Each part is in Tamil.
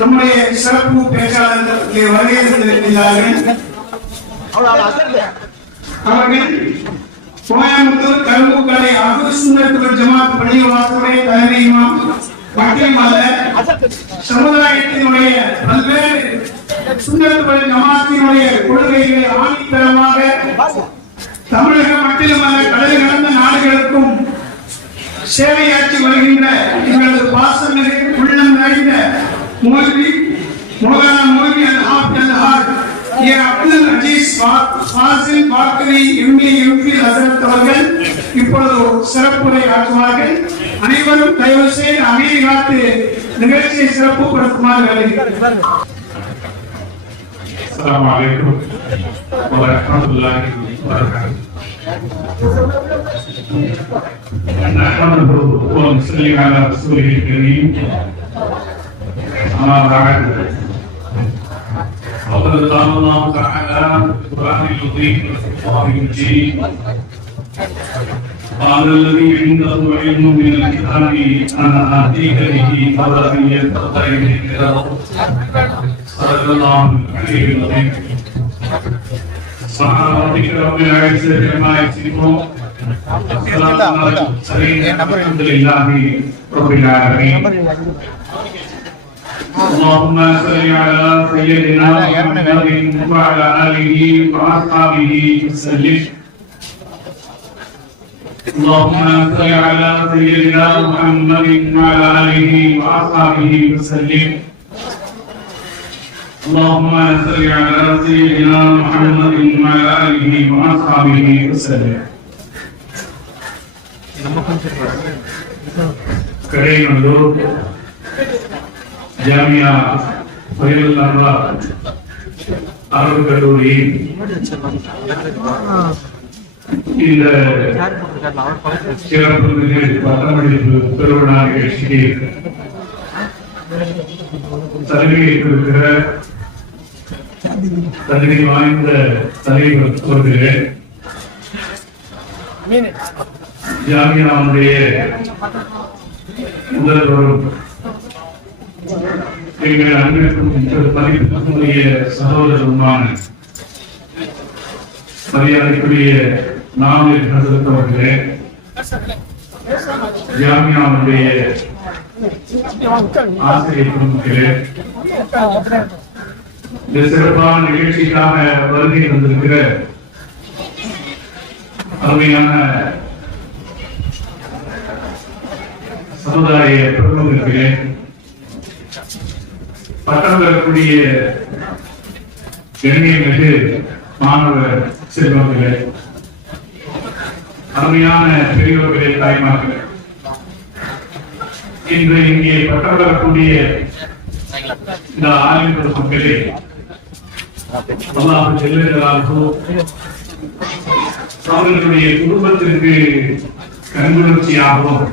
நம்முடைய சிறப்பு பேச்சாளர்கள் வருகிறார்கள். அவர்கள் கோயம்புத்தூர் கரும்புக்கடை அஹ்லு சுன்னத் வல் ஜமாத் பள்ளிவாசலுடைய தலைமை இமாம் மட்டுமல்ல, சமுதாயத்தினுடைய பல்வேறு சுன்னத் வல் ஜமாத்தினுடைய கொள்கைகளை ஆணித்தரமாக தமிழகம் மட்டுமல்ல கடல் கடந்த நாடுகளுக்கும் சேவையாற்றி வருகின்ற எங்களது பாசமிகு உள்ளம் நிறைந்த மௌலானா மௌலவி அல் ஹாஃபிஸ் அப்துல் அஜீஸ் ஃபாசில் பாக்கரி எம்ஏ எம்பில் ஹசரத் அவர்கள் இப்பொழுது சிறப்புரை ஆற்றுவார்கள். அனைவரும் தயவு செய்து அமைதி காத்து நிகழ்ச்சியை சிறப்புப்படுத்துமாறு வேண்டுகிறேன். அஸ்ஸலாமு அலைக்கும் வ ரஹ்மத்துல்லாஹி வ பரகாத்துஹு. நஹ்மதுஹு வ நுஸல்லி அலா ரசூலில் கரீம். அம்மா பஅத். وقد قال الله تعالى في القرآن العظيم والفرقان المجيد قال الذي عنده علم من الكتاب أنا آتيك به قبل أن يلتقي إليك صدق الله العلي العظيم. سبحان ربك رب العزة عما يصفون والسلام على المرسلين والحمد لله رب العالمين. اللهم صل على سيدنا محمد وعلى آله وأصحابه وسلم. اللهم صل على سيدنا محمد وعلى آله وأصحابه وسلم. اللهم صل على سيدنا محمد وعلى آله وأصحابه وسلم. கடையநல்லூர் ஜாமியா ஃபைருல் அன்வார் அரபு கல்லூரி இந்த சிறப்பு பட்டமளிப்பு பெருவிழா நிகழ்ச்சிக்கு தலைமையேற்றிருக்கிற தகுதி வாய்ந்த தலைவர் அவர்களே, ஜாமியாவுடைய முதல்வரும் எங்கள் அன்பிற்கும் மதிப்புக்குரிய சகோதரருமான மரியாதைக்குரிய நாவல் ஹசரத் அவர்களே, ஜாமியாவுடைய ஆசிரியர் பிரமுகர்களே, இந்த சிறப்பான நிகழ்ச்சிக்காக வருகை வந்திருக்கிற அருமையான சமுதாய பிரமுகர்களே, பட்டம் பெறக்கூடிய கண்ணியமிகு மாணவ செல்வங்களே, அருமையான பெரியவர்களே, தாய்மார்களே, இன்று இங்கே பட்டம் பெறக்கூடிய இந்த ஆய்வு பெருமக்களே, அல்லாஹ் ஜல்ல ஜலாலுஹு அவர்களுடைய குடும்பத்திற்கு கண்குளிர்ச்சியாகவும்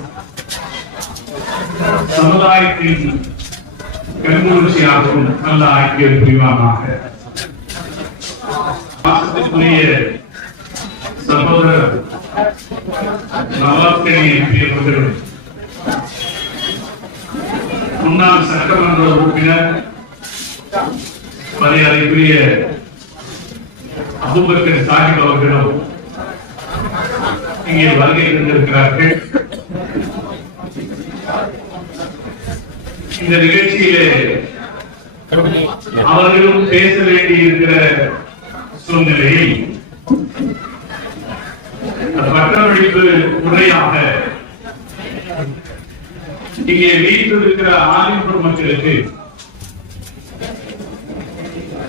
சமுதாயத்தின் கண்குளிர்ச்சியாகவும் நல்ல ஆக்கிய புரிவானாக. மாசத்திற்குரிய சகோதரர் நவாப்கனி எம்பி அவர்கள், முன்னாள் சட்டமன்ற உறுப்பினர் மரியாதைக்குரிய அபூபக்கர் சாஹிப் அவர்களும் இங்கே வருகை தந்திருக்கிறார்கள். இந்த நிகழ்ச்சியிலே அவர்களும் பேச வேண்டியிருக்கிற சூழ்நிலையில் பட்டமளிப்பு முறையாக இங்கே வீட்டிருக்கிற ஆலிம்பூர் மக்களுக்கு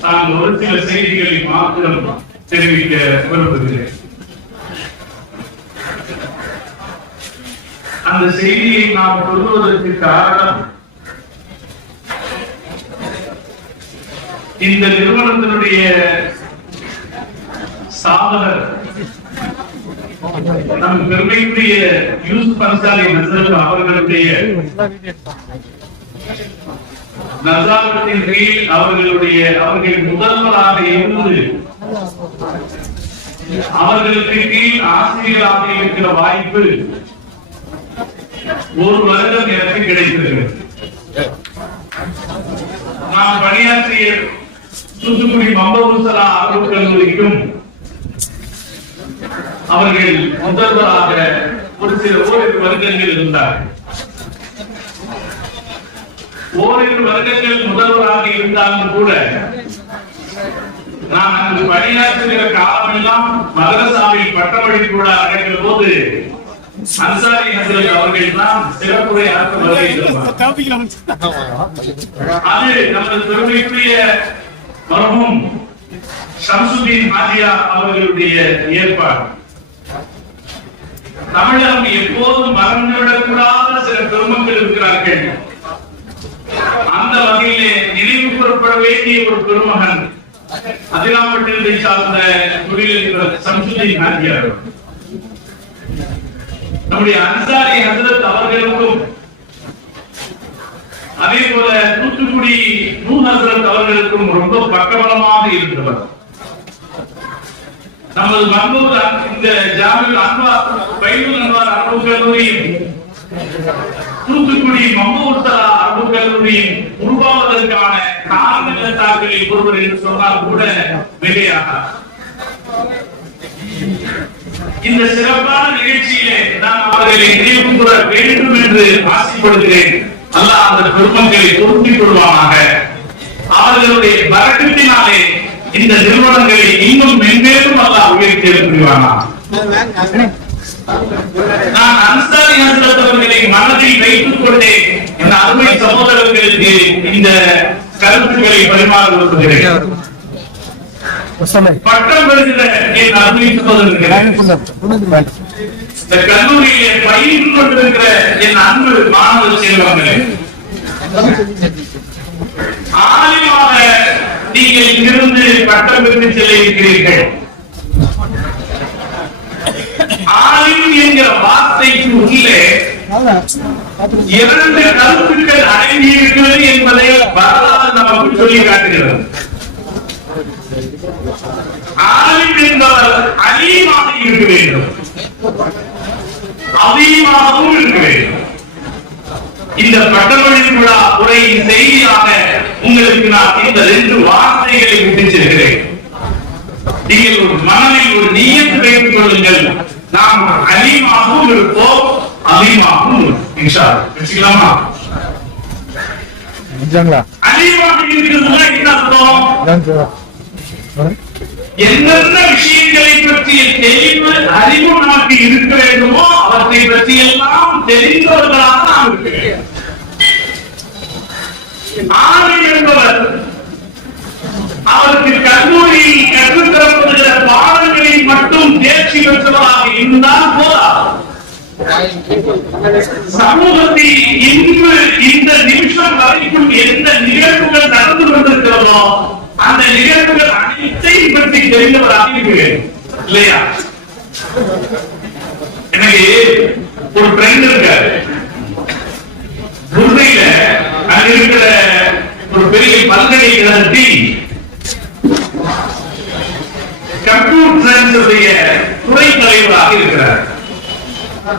நான் ஒரு சில செய்திகளை மாத்திரம் தெரிவிக்க விரும்புகிறேன். அந்த செய்தியை நாம் சொல்வதற்கு காரணம், இந்த நிறுவனத்தினுடைய சாதகர் நம் பெருமைக்குரிய யூசுப் அன்சாரி நசரத் அவர்களுடைய நசாரத்தின் கீழ் அவர்கள் முதல்வராக இருந்து அவர்களுக்கு கீழ் ஆசிரியராக இருக்கிற வாய்ப்பு ஒரு வருடம் எனக்கு கிடைத்திருக்கிறது. நான் பணியாற்றிய தூத்துக்குடி மம்பமுசலா அரபு கல்லூரிக்கும் அவர்கள் முதல்வராக ஒரு சில ஓரிரு வருடங்கள் இருந்தார். ஓரிரு வருடங்கள் முதல்வராக இருந்தாலும் கூட நான் அங்கு பணியாற்றுகிற காலமெல்லாம் மதரசாவில் பட்டமளிப்பு விழா நடக்கிற போது அன்சாரி ஹசரத் அவர்கள் தான் சிறப்புரையாற்ற வருகிறார். அது நமது பெருமைக்குரிய மர்ஹூம் ஷம்சுதீன் ஹாஜியா அவர்களுடைய ஏற்பாடு. தமிழகம் எப்போதும் மறந்துவிடக்கூடாத சில பெருமக்கள் இருக்கிறார்கள். அந்த வகையிலே நினைவு கூறப்பட வேண்டிய ஒரு பெருமகன் அதிராம்பட்டினத்தை சார்ந்த தொழிலதிபர் ஷம்சுதீன் ஹாஜியா. நம்முடைய அன்சாரி ஹசரத் அவர்களுக்கும் அதே போல தூத்துக்குடி நூர் ஹசரத் அவர்களுக்கும் ரொம்ப பக்கபலமாக இருந்தவர். நமது மன்பூர் இந்த ஜாமில் அன்வார் பைதுல் அன்வார் அரபு கல்லூரியும் தூத்துக்குடி மம்பூர்தலா அரபு கல்லூரியும் உருவாவதற்கான காரணத்தாக்களில் ஒருவர் என்று சொன்னால் கூட மிகையாக. இந்த சிறப்பான நிகழ்ச்சியிலே நான் அவர்களை நினைவு கூற வேண்டும் என்று ஆசைப்படுகிறேன். அல்லாஹ் அந்த பெருமக்களை பொருத்திக் கொள்வானாக. அவர்களுடைய பரக்கத்தினாலே இந்த நிறுவனங்களை இன்னும் மென்மேலும் அல்லாஹ் உயர்த்தி எழுப்புவானா. நான் அன்சாரி ஹசரத் அவர்களை மனதில் வைத்துக் கொண்டே இந்த அருமை சகோதரர்களுக்கு இந்த கருத்துக்களை பரிமாற விரும்புகிறேன். பட்டம் பெறுகிற என் அருமை சகோதரர்களே, இந்த கல்லூரியிலே பயின்று கொண்டிருக்கிற என் அன்பு மாணவ செல்வங்களே, ஆலிமாக நீங்கள் இங்கிருந்து பட்டம் பெற்று செல்ல இருக்கிறீர்கள். ஆலிம் என்கிற வார்த்தைக்கு உள்ளே இரண்டு கருத்துக்கள் அடங்கி இருக்கிறது என்பதை வரலாறு நமக்கு சொல்லி காட்டுகிறது. ஆலிம் என்பவர் அலீமாக இருக்க வேண்டும், அதிகமாகவும் இருக்க வேண்டும். இந்த பட்டமளிப்பு விழா உரையின் செய்தியாக உங்களுக்கு நான் இந்த ரெண்டு வார்த்தைகளை விட்டு செல்கிறேன். நீங்கள் ஒரு மனதில் ஒரு நியத்து வைத்துக் கொள்ளுங்கள். நாம் அலீமாகவும் இருப்போம், அதிகமாகவும் இன்ஷா அல்லாஹ். வச்சுக்கலாமா? அலீமாக இருக்கிறதுனா என்ன அர்த்தம்? என்னென்ன விஷயங்களை பற்றிய தெளிவு அறிவு நமக்கு இருக்க வேண்டுமோ அவற்றை பற்றி எல்லாம் தெரிந்தவர்களாக நாம் இருக்க வேண்டும். ஆலிம் என்பவர் அவருக்கு கல்லூரியில் கற்றுத்தரப்படுகிற பாடங்களில் மட்டும் தேர்ச்சி பெற்றவராக இருந்தால் போதாது. சமூகத்தில் இன்று இந்த நிமிஷம் வரைக்கும் எந்த நிகழ்வுகள் நடந்து கொண்டிருக்கிறதோ அந்த நிகழ்வுகள் அனைத்தையும் பற்றி தெரிந்தவராக இருக்க வேண்டும், இல்லையா? எனக்கு ஒரு ஃப்ரெண்ட் இருக்காரு, மும்பையில அங்க இருக்கிற ஒரு பெரிய பல்கலைக்கழகத்தில் கம்ப்யூட்டர் சயின்ஸ் துறை தலைவராக இருக்கிறார்.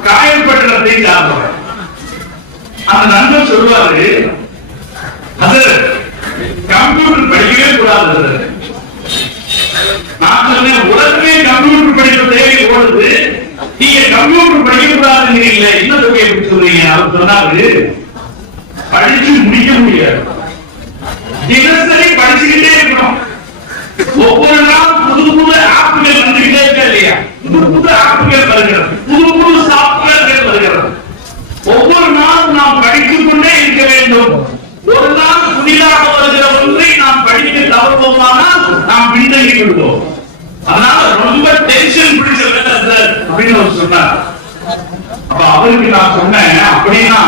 காயல்பட்டணத்தை சார்ந்தவர். அந்த நண்பர் சொல்வாரு, அது கம்ப்யூட்டர் படிக்கவே கூடாது. நான் சொன்னேன், உலகமே கம்ப்யூட்டர் படிப்பு தேவை ஓடுது, நீங்க கம்ப்யூட்டர் படிக்க கூடாதுங்கிறீங்க, என்ன தொகை எப்படி சொல்றீங்க? அவர் சொன்னாரு, படிச்சு முடிக்க முடியாது, தினசரி படிச்சுக்கிட்டே இருக்கணும். ஒவ்வொரு நாள் புது புது ஆப்புகள் வந்துகிட்டே இருக்கா இல்லையா? புது புது ஆப்புகள் வருகிறது, புது புது சாப்ட்வேர்கள் வருகிறது. ஒவ்வொரு நாளும் நாம் படித்துக் கொண்டே இருக்க வேண்டும். ஒரு நாள் புதிதாக வருகிற ஒன்றை நாம் படிக்க தவறுவோமானால் நாம் பின்தங்கி விடுவோம். அதனால ரொம்ப டென்ஷன் பிடிச்ச வேலை சார் அப்படின்னு அவர் சொன்னார். அப்ப அவருக்கு நான் சொன்னேன், அப்படின்னா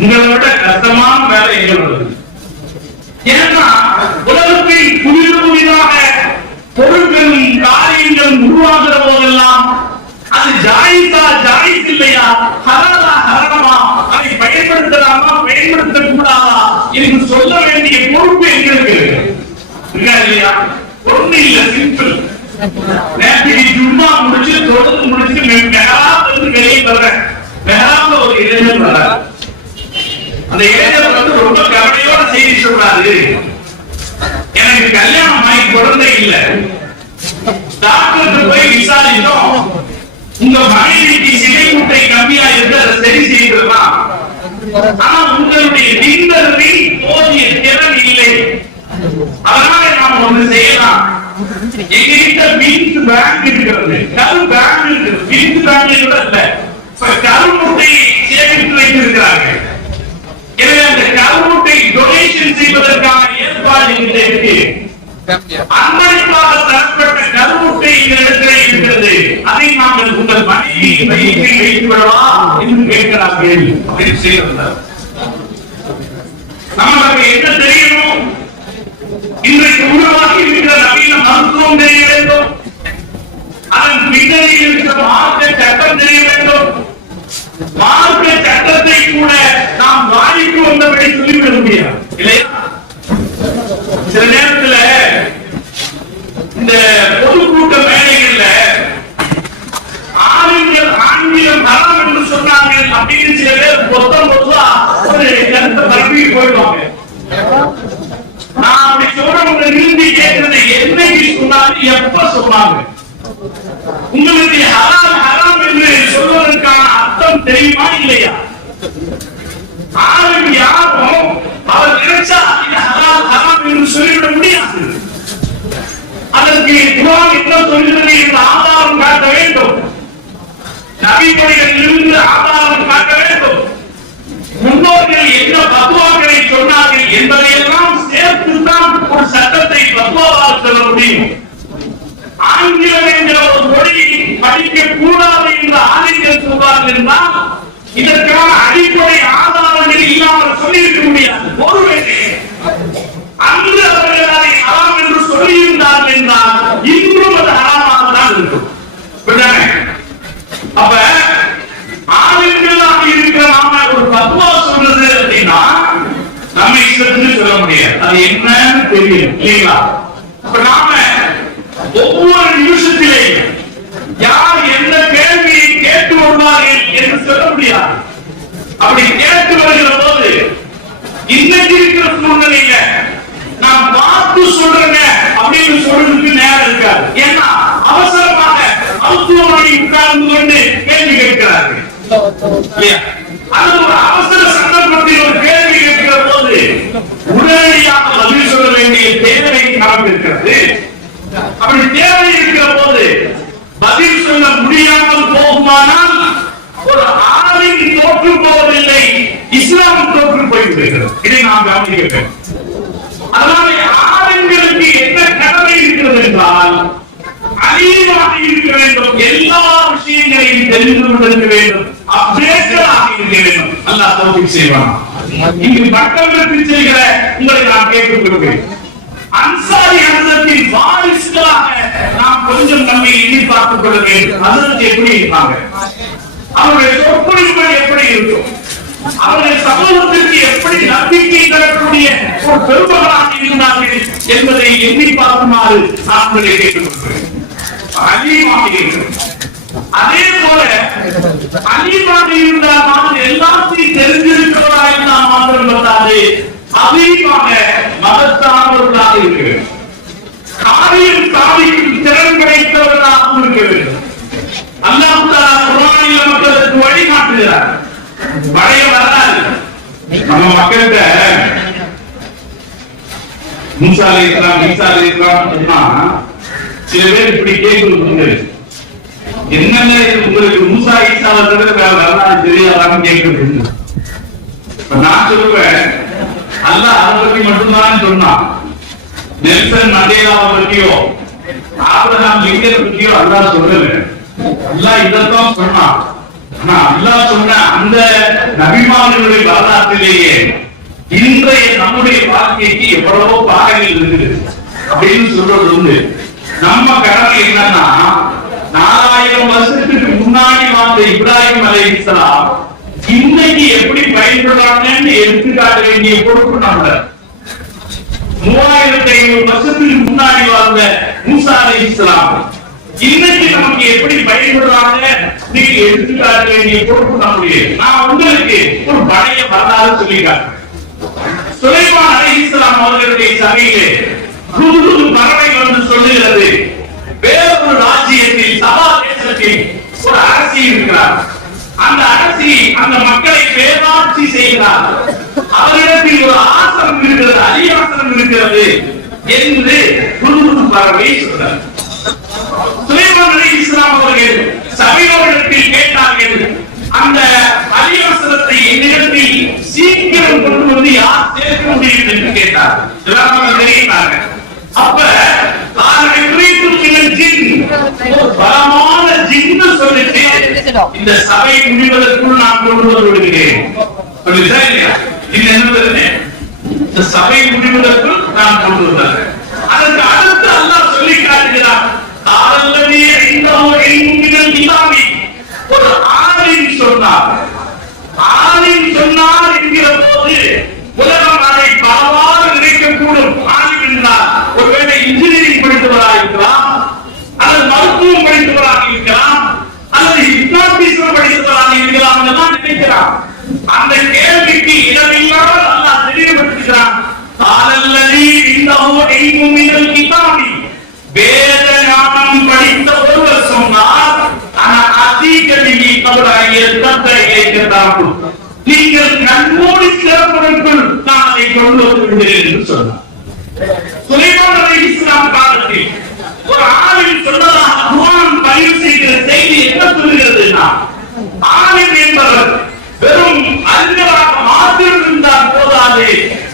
உங்களை விட கஷ்டமான வேலை எங்களோட. ஏன்னா உலகத்தில் புதிது புதிதாக பொருட்களும் காரியங்களும் உருவாகிற போதெல்லாம் அது ஜாயிஸா ஜாயிஸ் இல்லையா, ஹலாலா ஹராமா, அதை பயன்படுத்தலாமா பயன்படுத்த கூடாதா என்று சொல்ல வேண்டிய பொறுப்பு எங்களுக்கு இருக்கா இல்லையா? ஒண்ணு இல்ல, சிம்பிள். நேற்று ஜும்மா முடிச்சு தொடர்ந்து முடிச்சு மெஹராப் என்று வெளியே வர்றேன். மெஹராப்ல ஒரு இளைஞர் வர்றார். அந்த இளைஞர் வந்து ரொம்ப கவலையோட செய்தி சொல்றாரு, எனக்கு கல்யாணம் ஆகி குழந்தை இல்ல, டாக்டர் போய் விசாரித்தோம், உங்க மனைவிக்கு சிலை மூட்டை கம்மியா இருக்கு, அதை சரி செய்திடலாம், ஆனா உங்களுடைய டின்னரில் போதிய திறன் இல்லை, அதனால நாம் ஒண்ணு செய்யலாம், எங்ககிட்ட மீன்ஸ் பேங்க் இருக்கிறது, கரு பேங்க் இருக்குது, மீன்ஸ் பேங்க் கூட இல்ல, கருமுட்டை சேமித்து வைத்திருக்கிறார்கள். எனவே அந்த கருமுட்டை டொனேஷன் செய்வதற்கான ஏற்பாடு இருக்கு. அன்பளிப்பாக தரப்பட்ட கருமுட்டை இந்த இடத்திலே இருக்கிறது, அதை நாங்கள் உங்கள் மனைவி வயிற்றில் வைத்து விடவா என்று கேட்கிறார்கள். அப்படி செய்கிறார். நமக்கு என்ன தெரியணும்? இன்றைக்கு உருவாகி இருக்கிற நவீன மருத்துவம் தெரிய வேண்டும், அதன் பின்னணியில் இருக்கிற மார்க்க சட்டம் தெரிய வேண்டும். மார்க்க சட்டத்தை கூட நாம் வாதிக்கு வந்தபடி சொல்லிவிட முடியாது இல்லையா? சில நேரத்தில் இந்த பொதுக்கூட்ட மேடைகள்ல ஆங்கிலம் நலம் என்று சொன்னார்கள் அப்படின்னு சில பேர் பொதுவா ஒரு கருத்தை பரப்பி போயிடுவாங்க. நான் அப்படி சொல்றவங்க நிறுத்தி கேட்கறது, என்னைக்கு சொன்னாங்க, எப்ப சொன்னாங்க, உங்களுக்கு ஹலால் ஹராம் என்று சொல்வதற்கான அர்த்தம் தெரியுமா இல்லையா? ஆளும் யாரும் அவர் நினைச்சா இது ஹலால் ஹராம் என்று சொல்லிவிட முடியாது. அதற்கு குர்ஆன் என்ன சொல்கிறது என்று ஆதாரம் காட்ட வேண்டும், நபிமொழிகளில் இருந்து ஆதாரம் காட்ட வேண்டும், முன்னோர்கள் என்ன பத்வாக்களை சொன்னார்கள் என்பதையெல்லாம் சேர்த்துதான் ஒரு சட்டத்தை பத்வாவாக சொல்ல முடியும். ஆங்கிலம் என்கிற ஒரு மொழி படிக்க கூடாது என்று ஆதிக்கம் சொல்வார்கள் என்றால் இதற்கான அடிப்படை ஆதாரங்கள் இல்லாமல் சொல்லியிருக்க முடியாது. ஒருவேளை அன்று அவர்கள் அதை ஹராம் என்று சொல்லியிருந்தார்கள் என்றால் இன்றும் அது ஹராமாக தான் இருக்கும். அப்ப ஆளுங்களாக இருக்கிற நாம ஒரு பத்வா சொல்றது அப்படின்னா நம்ம இஷ்டத்துக்கு சொல்ல முடியாது, அது என்னன்னு தெரியும் இல்லைங்களா? அப்ப நாம ஒவ்வொரு நிமிஷத்திலே யார் எந்த கேள்வியை கேட்டு வருவார்கள் என்று சொல்ல முடியாது. அப்படி கேட்டு வருகிற போது இன்னைக்கு இருக்கிற சூழ்நிலையில நான் பார்த்து சொல்றேங்க அப்படின்னு சொல்றதுக்கு நேரம் இருக்காது. ஏன்னா அவசரமாக மருத்துவமனை உட்கார்ந்து கொண்டு கேள்வி கேட்கிறார்கள். அது ஒரு அவசர சந்தர்ப்பத்தில் ஒரு கேள்வி கேட்கிற போது உடனடியாக பதில் சொல்ல வேண்டிய தேவை நமக்கு இருக்கிறது. அப்படி தேவை இருக்கிற போது பதில் சொல்ல முடியாமல் போகுமானால் ஒரு ஆளின் தோற்று போவதில்லை, இஸ்லாம் தோற்று போய்விடுகிறது. இதை நாம் கவனிக்க வேண்டும். அதனால ஆளுங்களுக்கு என்ன கடமை இருக்கிறது என்றால் அழிவாக இருக்க வேண்டும், எல்லா விஷயங்களையும் தெரிந்து கொண்டிருக்க வேண்டும், அப்டேட்டடாக இருக்க வேண்டும். அல்லாஹ் தௌஃபீக் செய்வான். இங்கு பட்டங்களுக்கு செய்கிற உங்களை நான் கேட்டுக்கொள்கிறேன், அன்சாரி ஹஸரத்தின் வாரிசுகளாக நாம் கொஞ்சம் நம்மை எண்ணி பார்த்துக் கொள்ள வேண்டும். ஹஸரத் எப்படி இருப்பாங்க, அவருடைய சொற்பொழிவுகள் எப்படி இருக்கும், அவருடைய சமூகத்திற்கு எப்படி நம்பிக்கை தரக்கூடிய ஒரு பெருமகனாக இருந்தார்கள் என்பதை எண்ணி பார்க்குமாறு நான் உங்களை கேட்டுக்கொள்கிறேன். அலீமாக இருக்கிறது. அதே போல அலீமாக இருந்தால் நாம் எல்லாத்தையும் தெரிஞ்சிருக்கிறவராக இருந்தால் மாத்திரம் பத்தாது, அதிகமாக மதத்தானவர்களாக இருக்க வேண்டும், காரியம் சாதிக்கும் திறன் படைத்தவர்களாக இருக்க வேண்டும். அல்லாஹ் தஆலா குர்ஆனில் நமக்கு அதற்கு வழிகாட்டுகிறார். பழைய வரலாறு நம்ம மக்கள்கிட்ட மூசா அலைஹிஸ்ஸலாம் ஈசா அலைஹிஸ்ஸலாம் சொன்னா சில பேர் இப்படி கேட்கிறது, என்னங்க உங்களுக்கு மூசா ஈசாவை தவிர வேற வரலாறு தெரியாதான்னு கேட்கிறது. நான் சொல்லுவேன், அல்லாஹ் அதை பற்றி மட்டும்தான் சொன்னான். நெல்சன் மண்டேலாவை பற்றியோ ஆபிரகாம் லிங்கன் பற்றியோ அல்லாஹ் சொல்லல. அல்லாஹ் இதைத்தான் சொன்னான். ஆனா அல்லாஹ் சொன்ன அந்த நபிமார்களுடைய வரலாற்றிலேயே இன்றைய நம்முடைய வாழ்க்கைக்கு எவ்வளவோ பாடங்கள் இருக்குது அப்படின்னு சொல்றது உண்டு. நம்ம கடமை என்னன்னா 4000 வருஷத்துக்கு முன்னாடி வாழ்ந்த இப்ராஹிம் அலைஹிஸ்ஸலாம் இன்னைக்கு எப்படி பயன்படுறாங்கன்னு எடுத்துக்காட்ட வேண்டிய பொறுப்பு நம்மள. 3500 வருஷத்துக்கு முன்னாடி வாழ்ந்த மூசா அலைஹிஸ்ஸலாம் இன்னைக்கு நமக்கு எப்படி பயன்படுறாங்க நீங்க எடுத்துக்காட்ட வேண்டிய பொறுப்பு நம்முடைய. நான் உங்களுக்கு ஒரு பழைய வரலாறு சொல்லிக்காட்டு. சுலைமான் அலைஹிஸ்ஸலாம் அவர்களுடைய சபையிலே புது பறவை வந்து சொல்லுகிறது, வேறொரு ராஜ்யத்தில் சபா தேசத்தில் ஒரு அரசி இருக்கிறார். அந்த அரசி அந்த மக்களை பேராட்சி செய்கிறார். அவரிடத்தில் ஒரு ஆசனம் இருக்கிறது, அரியாசனம் இருக்கிறது என்று புது பறவை சொன்னார். சுலைமான் அலைஹிஸ்ஸலாம் அவர்கள் சபையோரிடத்தில் கேட்டார்கள், அந்த அரியாசனத்தை என்னிடத்தில் சீக்கிரம் கொண்டு வந்து யார் சேர்க்க முடியும் என்று கேட்டார். தெரியுமாங்க? அப்ப பலமான ஜின்னு சொல்லிட்டு இந்த சபை முடிவதற்குள் நான் கொண்டு வந்து விடுகிறேன். இந்த சபை முடிவதற்குள் நான் கொண்டு வந்தேன். அதற்கு அடுத்து அல்லாஹ் சொல்லி காட்டுகிறார், ஒரு ஆலிம் சொன்னார். ஆலிம் சொன்னார் என்கிற போது உலகம் அதை பலவாறு நினைக்கக்கூடும். ஆலிம் என்றார் ஒருவேளை இன்ஜினியரிங் படித்தவராக இருக்கலாம், அல்லது மருத்துவம் படித்தவராக இருக்கலாம், அல்லது ஹிப்னாட்டிசம் படித்தவராக இருக்கலாம் என்றெல்லாம் நினைக்கிறார். அந்த கேள்விக்கு இடமில்லாமல் அல்லாஹ் தெளிவுபடுத்துகிறான். வேத ஞானம் படித்த ஒருவர் சொன்னார், நீங்கள் கண்மூடி சிறப்பதற்குள் நான் அதை கொண்டு வந்து விடுகிறேன் என்று சொன்னார். சுலைமான் அலைஹிஸ்ஸலாம் காலத்தில் ஒரு ஆலிம் சொன்னதாக குர்ஆன் பதிவு செய்கிற செய்தி என்ன சொல்லுகிறதுனா, ஆலிம் என்பவர் வெறும் அறிஞராக மாத்திரம் இருந்தால் போதாது,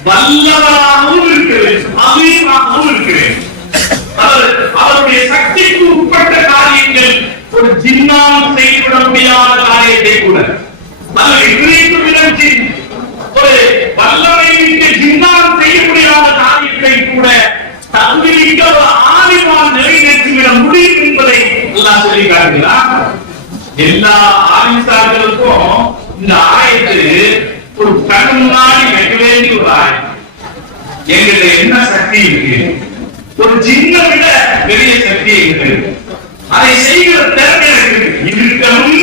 வல்லவராகவும் இருக்க வேண்டும், அமீராகவும் இருக்க வேண்டும். அவருடைய சக்திக்கு உட்பட்ட காரியங்கள் ஒரு ஜின்னால் செய்துவிட முடியாத காரியத்தை கூட ஒரு வல்லமை ஜின்னால் செய்ய முடியாத காரியத்தை கூட தகுதிமிக்க ஒரு ஆலிமான் நிறைவேற்றிவிட முடியும் என்பதை எல்லாம் சொல்லி காட்டுகிறார். எல்லா ஆலிம்சார்களுக்கும் இந்த ஆயத்து ஒரு கண்முன்னாடி வைக்க வேண்டிய ஒரு ஆயத்து. எங்களுக்கு என்ன சக்தி இருக்கு? ஒரு சின்ன விட பெரிய சக்தி இருக்கு. அதை செய்கிற திறமை இருக்கணும்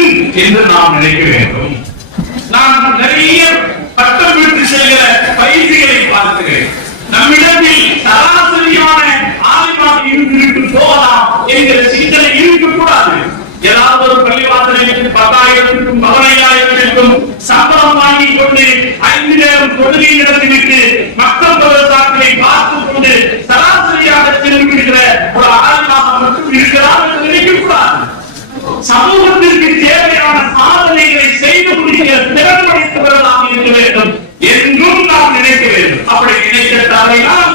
என்று நாம் நினைக்க வேண்டும். நான் நிறைய பட்டம் விட்டு செல்கிற பயிற்சிகளை பார்க்கிறேன். நம்மிடத்தில் சராசரியான ஆலிமாக இருந்துவிட்டு போகலாம் என்கிற சிந்தனை இருக்கக்கூடாது. ஏதாவது ஒரு பள்ளிவாசலுக்கு 10,000க்கும் 15,000க்கும் சம்பளம் வாங்கி கொண்டு 5 நேரம் தொழுகை நடத்திவிட்டு மக்கள் சாக்களை பார்த்துக் கொண்டு சராசரியாக செல்லுகின்ற ஒரு ஆலிமாக மட்டும் இருக்கிறார் என்று நினைக்கக்கூடாது. சமூகத்திற்கு தேவையான சாதனைகளை செய்து முடிக்கிற திறன் படைத்தவர்களாக இருக்க வேண்டும் என்றும் நாம் நினைக்க வேண்டும். அப்படி நினைக்க தவறினால்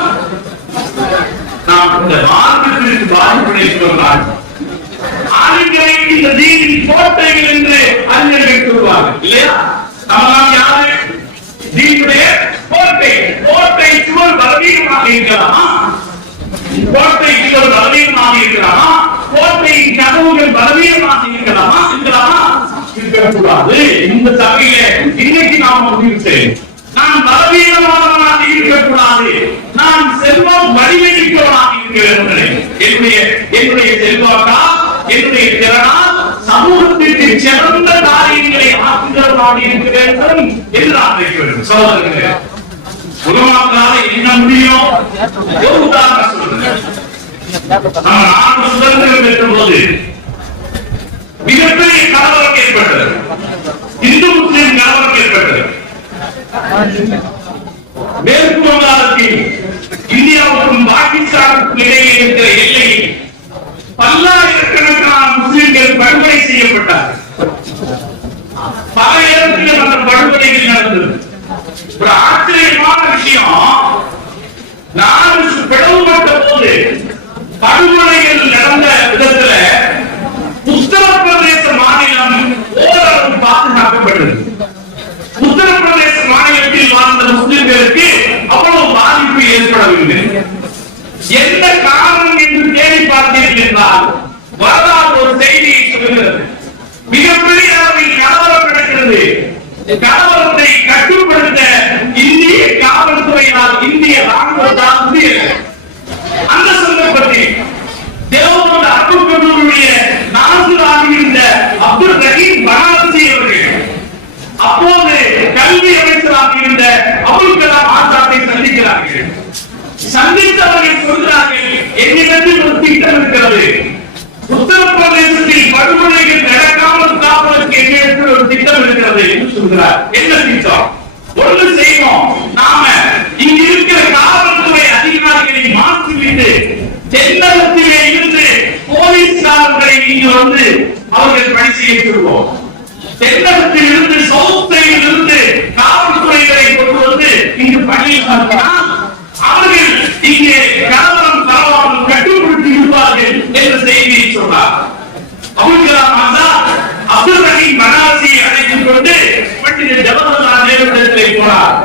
நாம் இந்த மார்க்கத்திற்கு பாதிப்படைத்துள்ளார். ஆண்களை இந்த தீனின் கோட்டைகள் என்று அறிஞர்கள் சொல்வார்கள் இல்லையா? நம்மளாம் யாரு தீனுடைய கோட்டை? கோட்டை சுவர் பலவீனமாக இருக்கலாமா? கோட்டை சுவர் பலவீனமாக இருக்கலாமா? கோட்டையின் கதவுகள் பலவீனமாக இருக்கலாமா? இருக்கக்கூடாது. இந்த சபையில இன்னைக்கு நாம் முடிவு செய்யும், நான் பலவீனமானவனாக இருக்கக்கூடாது, நான் செல்வம் வடிவமைக்கிறவனாக இருக்க வேண்டும். என்னுடைய செல்வாக்கால் என்னுடைய திறனால் சமூகத்திற்கு சிறந்த காரியங்களை ஆக்குகிறவனாக இருக்க வேண்டும் என்று நான் நினைக்க வேண்டும். சகோதரர்களே, உலகத்தால என்ன முடியும்? ஒரு உதாரணம் சொல்றேன். நான் சுதந்திரம் பெற்ற போது மிகப்பெரிய கலவரம் ஏற்பட்டது. இந்து முஸ்லிம் கலவரம் ஏற்பட்டது. மேற்கு வங்காளத்தில் இந்தியாவுக்கும் பாகிஸ்தானுக்கும் இடையே இருக்கிற எல்லையில் பல்லாயிரக்கணக்கான முஸ்லிம்கள் படுகொலை செய்யப்பட்டார்கள். பல இடங்களில் அந்த படுகொலைகள் நடந்தது. ஒரு ஆச்சரியமான விஷயம், நான் பிளவுபட்ட போது படுகொலைகள் நடந்த விதத்துல உத்தரப்பிரதேச மாநிலம் ஓரளவு பாதுகாக்கப்பட்டது. உத்தரப்பிரதேச மாநிலத்தில் வாழ்ந்த முஸ்லிம்களுக்கு அவ்வளவு பாதிப்பு ஏற்படவில்லை. என்ன காரணம் என்று தேடி பார்த்தீர்கள் என்றால் வரலாறு ஒரு செய்தியை சொல்கிறது. மிகப்பெரிய அளவில் கலவரம் நடக்கிறது. கலவரத்தை கட்டுப்படுத்த இந்திய காவல்துறையினால் இந்திய ராணுவத்தால் முடியல. அந்த சந்தர்ப்பத்தில் தேவபந்து அருள் கல்லூரியுடைய சந்தித்தவர்கள் சொல்கிறார்கள், என்னிடத்தில் ஒரு திட்டம் இருக்கிறது. உத்தரப்பிரதேசத்தில் படுகொலைகள் நடக்காமல் காப்பதற்கு என்னிடத்தில் ஒரு திட்டம் இருக்கிறது என்று சொல்கிறார். என்ன திட்டம்? ஒன்று செய்வோம், நாம இங்க இருக்கிற காவல்துறை அதிகாரிகளை மாற்றிவிட்டு தென்னகத்திலே இருந்து போலீஸ்காரர்களை இங்க வந்து அவர்கள் பணி செய்ய சொல்வோம். தென்னகத்தில் இருந்து சவுத்தில் இருந்து காவல்துறைகளை கொண்டு வந்து இங்கு பணியில் பார்க்கலாம். அவர்கள் இங்கே கலவரம் பரவாமல் கட்டுப்படுத்தி இருப்பார்கள் என்ற செய்தியை சொன்னார். அப்துல் கலாம் ஆசாத் அப்துல் ரஹீம் பனாரஸை அழைத்துக் கொண்டு பண்டித ஜவஹர்லால் நேருவிடத்திலே போனார்.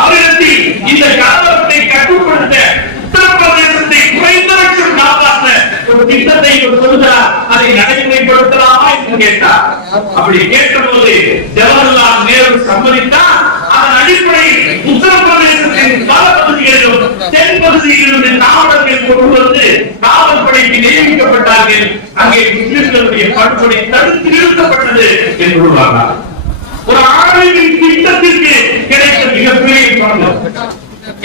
அவரிடத்தில் இந்த கலவரத்தை கட்டுப்படுத்த உத்தரப்பிரதேசத்தை குறைந்தபட்சம் காப்பாற்ற ஒரு திட்டத்தை சொல்கிறார். அதை நடைமுறைப்படுத்தலாமா என்று கேட்டார். அப்படி கேட்டபோது ஜவஹர்லால் நேரு சம்மதித்தார். அதன் அடிப்படையில் உத்தரப்பிரதேசத்தின் பல பகுதிகளிலும் தென் பகுதியிலிருந்து காவலர்கள் கொண்டு வந்து காவல்படைக்கு நியமிக்கப்பட்டார்கள். அங்கே முஸ்லிம்களுடைய படுகொலை தடுத்து நிறுத்தப்பட்டது என்று கூறுவார்கள். ஒரு ஆளுமையின் திட்டத்திற்கு கிடைத்த மிகப்பெரிய பங்கம்.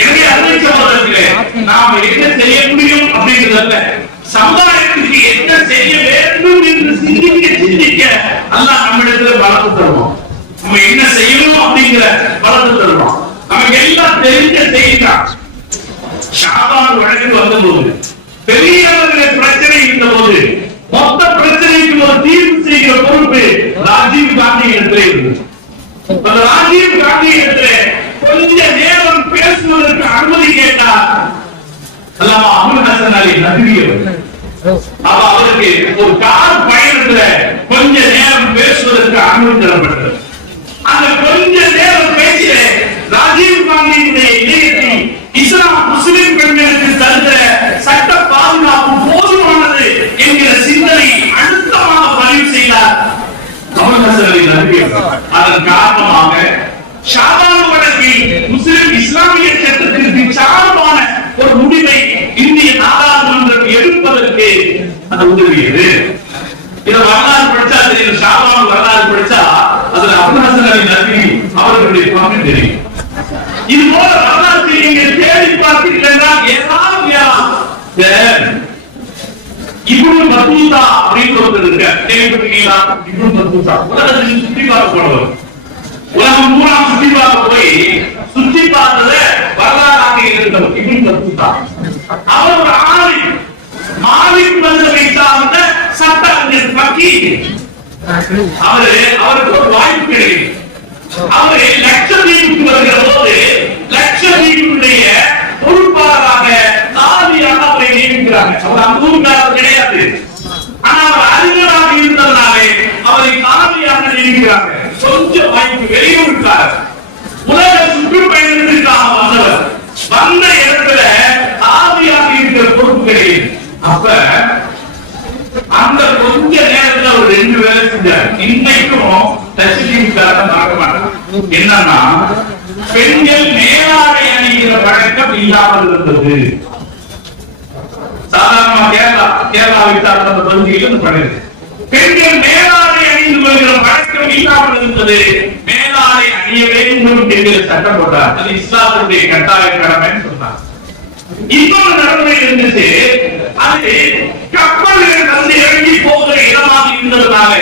எனவே அதை சகோதரர்களே, நாம் என்ன செய்ய முடியும் அப்படிங்கிறதல்ல, சமுதாயத்துக்கு என்ன செய்ய வேண்டும் என்று சிந்திக்க அல்லாஹ் நம்மிடத்தில் பலத்தை தருவோம். நம்ம என்ன செய்யணும் அப்படிங்கிற பலத்தை தருவோம். நமக்கு எல்லாம் தெரிஞ்ச செய்திதான். ஷாபான் வழக்கு வந்தபோது பெரியவர்கள் பிரச்சனை இருந்த போது மொத்த பிரச்சனைக்கு ஒரு தீர்வு செய்கிற பொறுப்பு ராஜீவ் காந்தி இடத்திலே இருந்தது. ராஜீவ் காந்தி இடத்திலே கொஞ்ச நேரம் பேசுவதற்கு அனுமதி கேட்டார். அல்லாமா அபுல் ஹசன் அலி நத்வி அவருக்கு ஒரு கார் பயணத்துல கொஞ்ச நேரம் பேசுவதற்கு அனுமதி தரப்பட்டது. அந்த கொஞ்ச நேரம் பேசிய ராஜீவ் காந்தியுடைய இதயத்தில் இஸ்லாம் முஸ்லிம் பெண்களுக்கு தந்த சட்ட பாதுகாப்பு போதுமானது என்கிற சிந்தனை அழுத்தமாக பதிவு செய்தார் அபுல் ஹசன் அலி நத்வி. அதன் காரணமாக ஷாபான் வழக்கில் முஸ்லிம் இஸ்லாமிய சட்டத்திற்கு சார்பான ஒரு முடிவை இந்திய நாடாளுமன்றம் எடுப்பதற்கு அது உதவியது. இதை வரலாறு படிச்சா தெரியும். ஷாபான் வரலாறு படிச்சா அதுல அபுல் ஹசன் அலி நத்வி அவர்களுடைய பங்கு தெரியும். இது போல வரலாற்றை நீங்க தேடி பார்த்தீங்கன்னா ஏதாவது இப்னு பத்தூதா அப்படின்னு ஒருத்தர் இருக்கார். கேள்விப்பட்டிருக்கீங்களா? இப்னு பத்தூதா உலகத்தில் சுற்றி பார்க்க போனவர். உலகம் பூரா சுற்றி பார்க்க போய் சுற்றி பார்த்தத வரலாறாக இருந்தவர் இப்னு பத்தூதா. அவர் ஒரு ஆலிம், மாலிக் மذهபை சார்ந்த சட்ட அறிஞர், ஃபகீஹ். அவருக்கு ஒரு வாய்ப்பு கிடைக்கும். அவரை லட்சத்தீவுக்கு வருகிற போது லட்சத்தீவுடைய பொறுப்பாளராக தாதியாக அவரை நியமிக்கிறாங்க. அவர் அந்த ஊருக்காரர் கிடையாது. ஆனா அவர் அறிஞராக இருந்ததனாலே அவரை தாதியாக நியமிக்கிறாங்க. கொஞ்சம் வாய்ப்பு, வெளியூருக்கார், உலக சுற்றுப்பயணத்திற்காக வந்தவர். வந்த இடத்துல தாதியாக இருக்கிற பொறுப்பு கிடையாது. அப்ப அந்த கொஞ்ச நேரத்துல ஒரு 2 வேலை செஞ்சார். இன்னைக்கும் தஸ்லீம்காரன் பார்க்க மாட்டாங்க. என்னன்னா, பெண்கள் மேலாடை அணிகிற பழக்கம் இல்லாமல் இருந்தது. சாதாரணமா கேரளாவை சார்ந்த அந்த பகுதியில் பண்ணுது. பெண்கள் மேலாடை அணிந்து வருகிற பழக்கம் இல்லாமல் இருந்தது. மேலாடை அணிய வேண்டும் என்கிற சட்டம் போட்டார். அது இஸ்லாமுடைய கட்டாய கடமைன்னு சொன்னார். இன்னொரு நடைமுறை இருந்துச்சு. அது கப்பல்கள் வந்து இறங்கி போகிற இடமாக இருந்ததுனால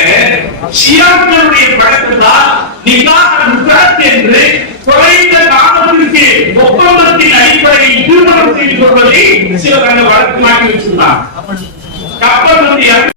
ஷியாக்களுடைய பழக்கத்தால் நிகாஹ் என்று குறைந்த காலத்திற்கு ஒப்பந்தத்தின் அடிப்படையில் திருமணம் செய்து கொள்வதை சில வழக்கமாக்கி வச்சிருந்தார். கப்பல் வந்து